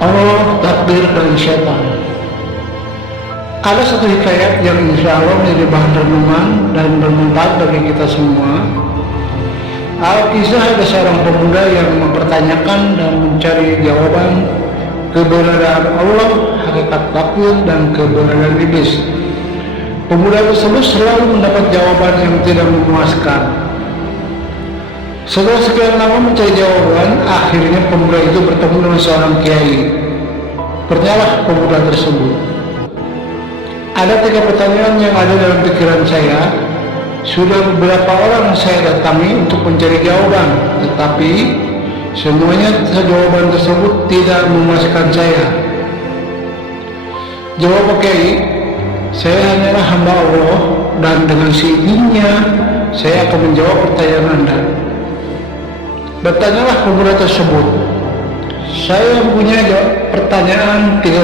Allah, takdir, dan syaitan. Ada satu hikayat yang insya Allah menjadi bahan renungan dan bermanfaat bagi kita semua. Kisah ada seorang pemuda yang mempertanyakan dan mencari jawaban keberadaan Allah, hakikat takdir, dan keberadaan iblis. Pemuda tersebut selalu mendapat jawaban yang tidak memuaskan. Setelah sekian lama mencari jawaban, akhirnya pemuda itu bertemu dengan seorang kiai. Bertanyalah pemuda tersebut, ada 3 pertanyaan yang ada dalam pikiran saya. Sudah beberapa orang saya datangi untuk mencari jawaban, tetapi semuanya jawaban tersebut tidak memuaskan saya. Jawab Pak Kiai, saya hanyalah hamba Allah dan dengan seizinnya saya akan menjawab pertanyaan Anda. Bertanyalah pemuda tersebut, saya mempunyai pertanyaan 3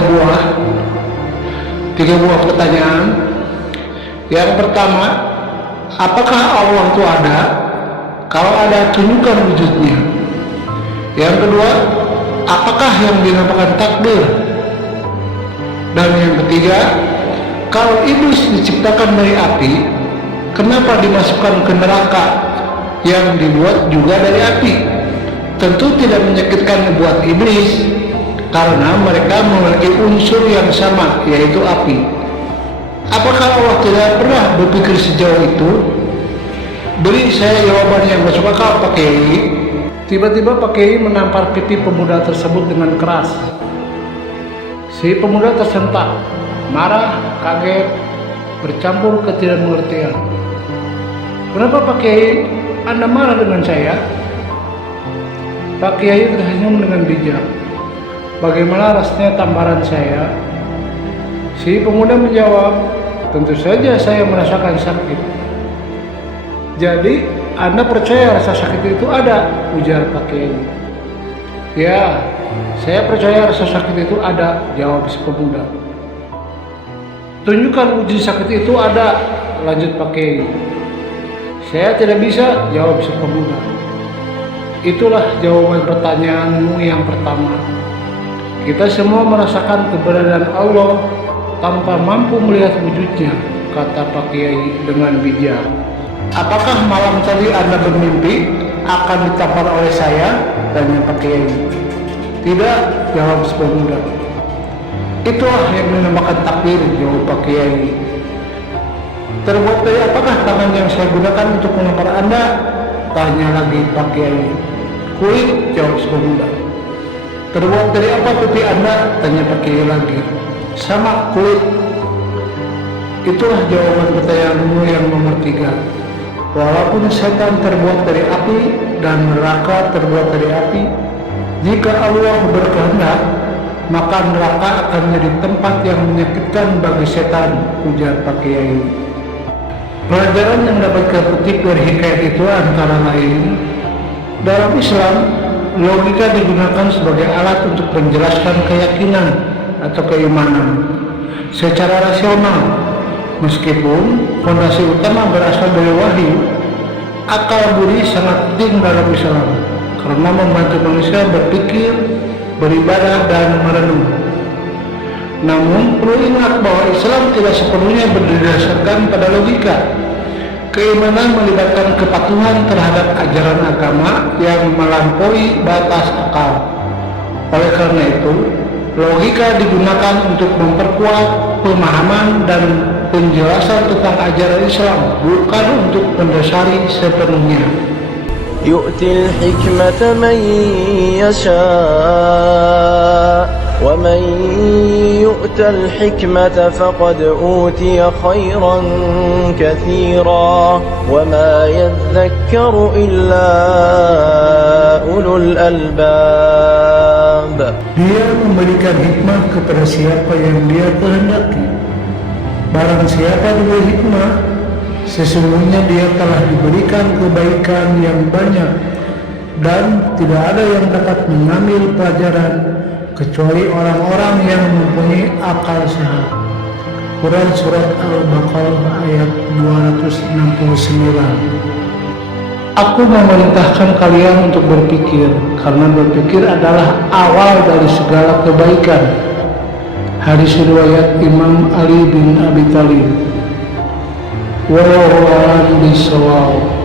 buah pertanyaan. Yang pertama, apakah Allah itu ada? Kalau ada, tunjukkan wujudnya. Yang kedua, apakah yang dinamakan takdir? Dan yang ketiga, kalau iblis diciptakan dari api, kenapa dimasukkan ke neraka yang dibuat juga dari api? Tentu tidak menyakitkan buat iblis, karena mereka memiliki unsur yang sama, yaitu api. Apakah Allah tidak pernah berpikir sejauh itu? Beri saya jawaban yang masuk akal, Pak Kiai. Tiba-tiba Pak Kiai menampar pipi pemuda tersebut dengan keras. Si pemuda tersentak, marah, kaget, bercampur ketidakmengertian. Kenapa Pak Kiai Anda marah dengan saya? Pak Kiai tersenyum dengan bijak. Bagaimana rasanya tamparan saya? Si pemuda menjawab, tentu saja saya merasakan sakit. Jadi Anda percaya rasa sakit itu ada? Ujar Pak Kiai. Ya, saya percaya rasa sakit itu ada, jawab si pemuda. Tunjukkan wujud sakit itu ada, lanjut Pak Kiai. Saya tidak bisa, jawab si pemuda. Itulah jawaban pertanyaanmu yang pertama. Kita semua merasakan keberadaan Allah tanpa mampu melihat wujudnya, kata Pak Kiai dengan bijak. Apakah malam tadi Anda bermimpi akan ditampar oleh saya? Tanya Pak Kiai. Tidak, jawab si pemuda. Itulah yang dinamakan takdir, jawab Pak Kiai. Terbuat dari apakah tangan yang saya gunakan untuk menampar Anda? Tanya lagi Pak Kiai. Kulit, jawab si pemuda. Terbuat dari apa pipi Anda? Tanya Pak Kiai lagi. Sama, kulit. Itulah jawaban pertanyaanmu yang nomor 3. Walaupun setan terbuat dari api dan neraka terbuat dari api, jika Allah berkehendak, maka neraka akan menjadi tempat yang menyakitkan bagi setan, ujar Pak Kiai. Pelajaran yang dapat kita petik dari hikayat itu antara lain, dalam Islam, logika digunakan sebagai alat untuk menjelaskan keyakinan atau keimanan secara rasional. Meskipun fondasi utama berasal dari wahyu, akal budi sangat penting dalam Islam karena membantu manusia berpikir, beribadah, dan merenung. Namun perlu ingat bahwa Islam tidak sepenuhnya berdasarkan pada logika. Keimanan melibatkan kepatuhan terhadap ajaran agama yang melampaui batas akal. Oleh karena itu, logika digunakan untuk memperkuat pemahaman dan penjelasan tentang ajaran Islam, bukan untuk mendasari sepenuhnya. Yu'til hikmata man yasha' wa man yu'tal hikmata faqad utiya khairan katsira wa ma yadhakkaru illa ulul albab. Dia memberikan hikmah kepada siapa yang dia kehendaki. Barang siapa diberi hikmah, sesungguhnya dia telah diberikan kebaikan yang banyak, dan tidak ada yang dapat mengambil pelajaran kecuali orang-orang yang mempunyai akal sehat. Quran Surat Al-Baqarah ayat 269. Aku memerintahkan kalian untuk berpikir, karena berpikir adalah awal dari segala kebaikan. Hadis riwayat Imam Ali bin Abi Thalib. Wallahu a'lam bishawab.